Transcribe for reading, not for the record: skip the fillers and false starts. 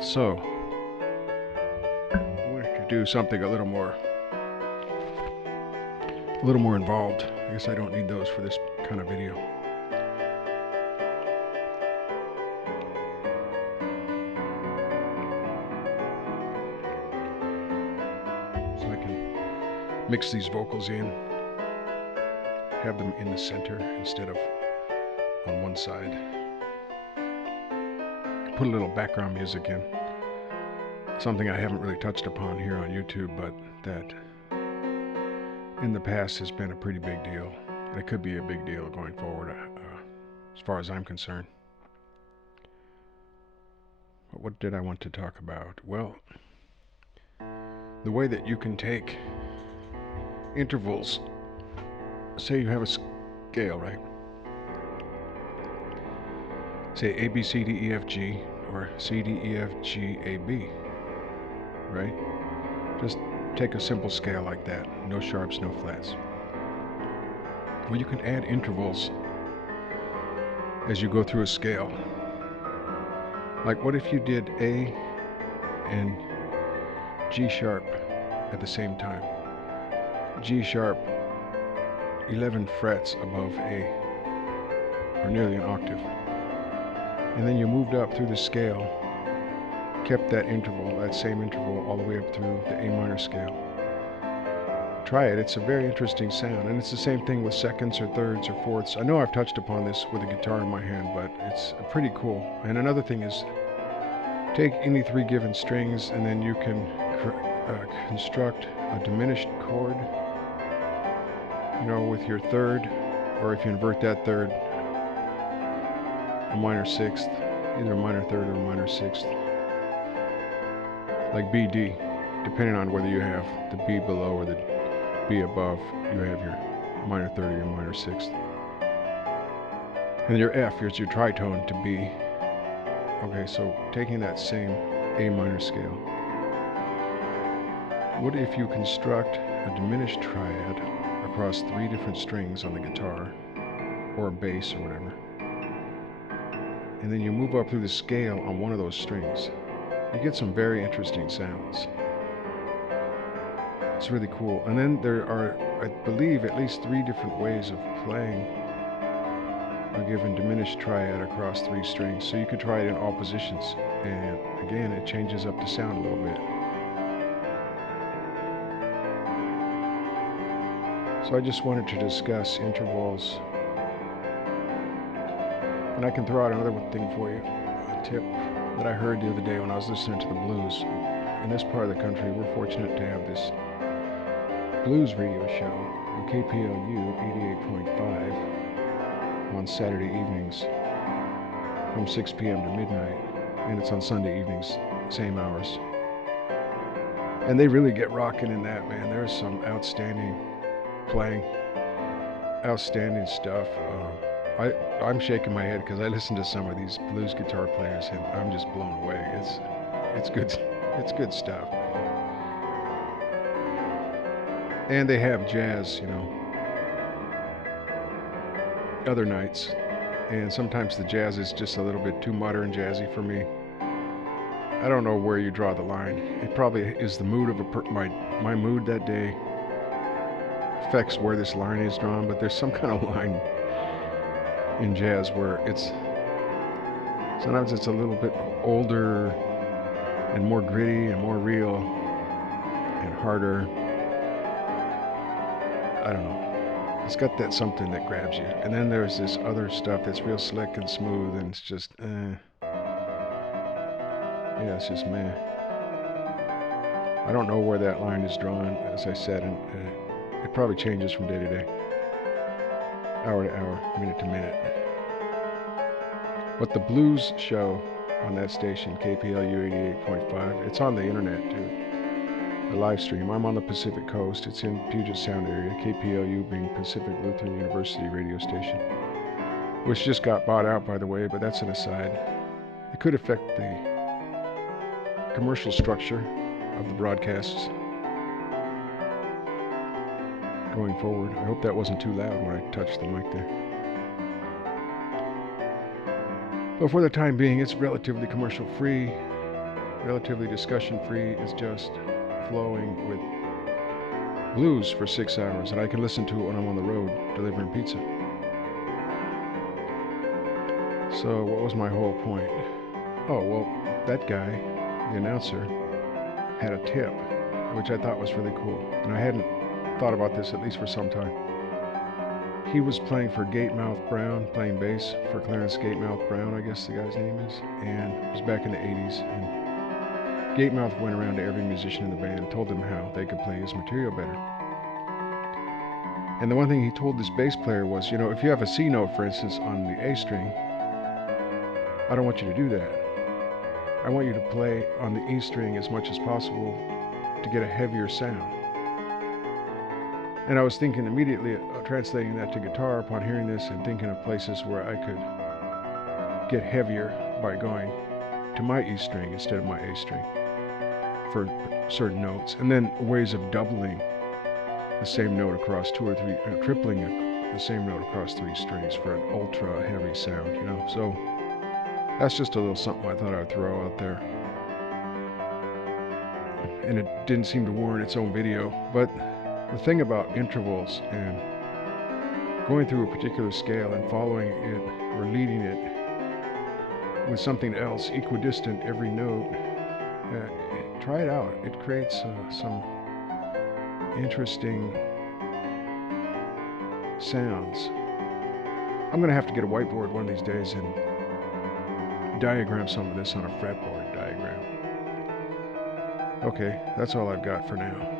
So, I wanted to do something a little more involved. I guess I don't need those for this kind of video. So I can mix these vocals in, have them in the center instead of on one side. Put a little background music in. Something I haven't really touched upon here on YouTube, but that in the past has been a pretty big deal. And it could be a big deal going forward, as far as I'm concerned. But what did I want to talk about? Well, the way that you can take intervals. Say you have a scale, right? Say A, B, C, D, E, F, G, or C, D, E, F, G, A, B, right? Just take a simple scale like that. No sharps, no flats. Well, you can add intervals as you go through a scale. Like, what if you did A and G sharp at the same time? G sharp 11 frets above A, or nearly an octave. And then you moved up through the scale, kept that interval, that same interval, all the way up through the A minor scale. Try it. It's a very interesting sound, and it's the same thing with seconds or thirds or fourths. I know I've touched upon this with a guitar in my hand, but it's pretty cool. And another thing is, take any three given strings, and then you can construct a diminished chord, you know, with your third, or if you invert that third, a minor sixth, either a minor third or a minor sixth, like B, D, depending on whether you have the B below or the B above, you have your minor third or your minor sixth. And your F, here's your tritone to B. Okay, so taking that same A minor scale, what if you construct a diminished triad across three different strings on the guitar, or a bass or whatever, and then you move up through the scale on one of those strings? You get some very interesting sounds. It's really cool. And then there are, I believe, at least three different ways of playing a given diminished triad across three strings. So you could try it in all positions. And again, it changes up the sound a little bit. So I just wanted to discuss intervals. And I can throw out another thing for you, a tip that I heard the other day when I was listening to the blues. In this part of the country, we're fortunate to have this blues radio show on KPLU 88.5 on Saturday evenings from 6 p.m. to midnight, and it's on Sunday evenings, same hours. And they really get rocking in that, man. There's some outstanding playing, outstanding stuff. I'm shaking my head because I listen to some of these blues guitar players and I'm just blown away. It's good. It's good stuff. And they have jazz, you know, other nights. And sometimes the jazz is just a little bit too modern jazzy for me. I don't know where you draw the line. It probably is the mood of my mood that day affects where this line is drawn, but there's some kind of line in jazz where sometimes it's a little bit older and more gritty and more real and harder. I don't know. It's got that something that grabs you. And then there's this other stuff that's real slick and smooth, and it's just, yeah, it's just meh. I don't know where that line is drawn, as I said, and it probably changes from day to day, hour to hour, minute to minute. But the blues show on that station, KPLU 88.5, it's on the internet, dude. The live stream. I'm on the Pacific Coast. It's in Puget Sound area, KPLU being Pacific Lutheran University radio station, which just got bought out, by the way, but that's an aside. It could affect the commercial structure of the broadcasts going forward. I hope that wasn't too loud when I touched the mic there. But for the time being, it's relatively commercial free. relatively discussion-free, is just flowing with blues for 6 hours, and I can listen to it when I'm on the road delivering pizza. So what was my whole point? Oh, well, that guy, the announcer, had a tip, which I thought was really cool. And I hadn't thought about this at least for some time. He was playing for Gatemouth Brown, playing bass for Clarence Gatemouth Brown, I guess the guy's name is. And it was back in the 80s. And Gatemouth went around to every musician in the band and told them how they could play his material better. And the one thing he told this bass player was, you know, if you have a C note, for instance, on the A string, I don't want you to do that. I want you to play on the E string as much as possible to get a heavier sound. And I was thinking immediately, translating that to guitar upon hearing this, and thinking of places where I could get heavier by going to my E string instead of my A string for certain notes. And then ways of doubling the same note across two or three, tripling the same note across 3 strings for an ultra heavy sound, you know. So that's just a little something I thought I would throw out there. And it didn't seem to warrant its own video. But the thing about intervals and going through a particular scale and following it or leading it with something else equidistant every note, try it out. It creates some interesting sounds. I'm going to have to get a whiteboard one of these days and diagram some of this on a fretboard diagram. Okay, that's all I've got for now.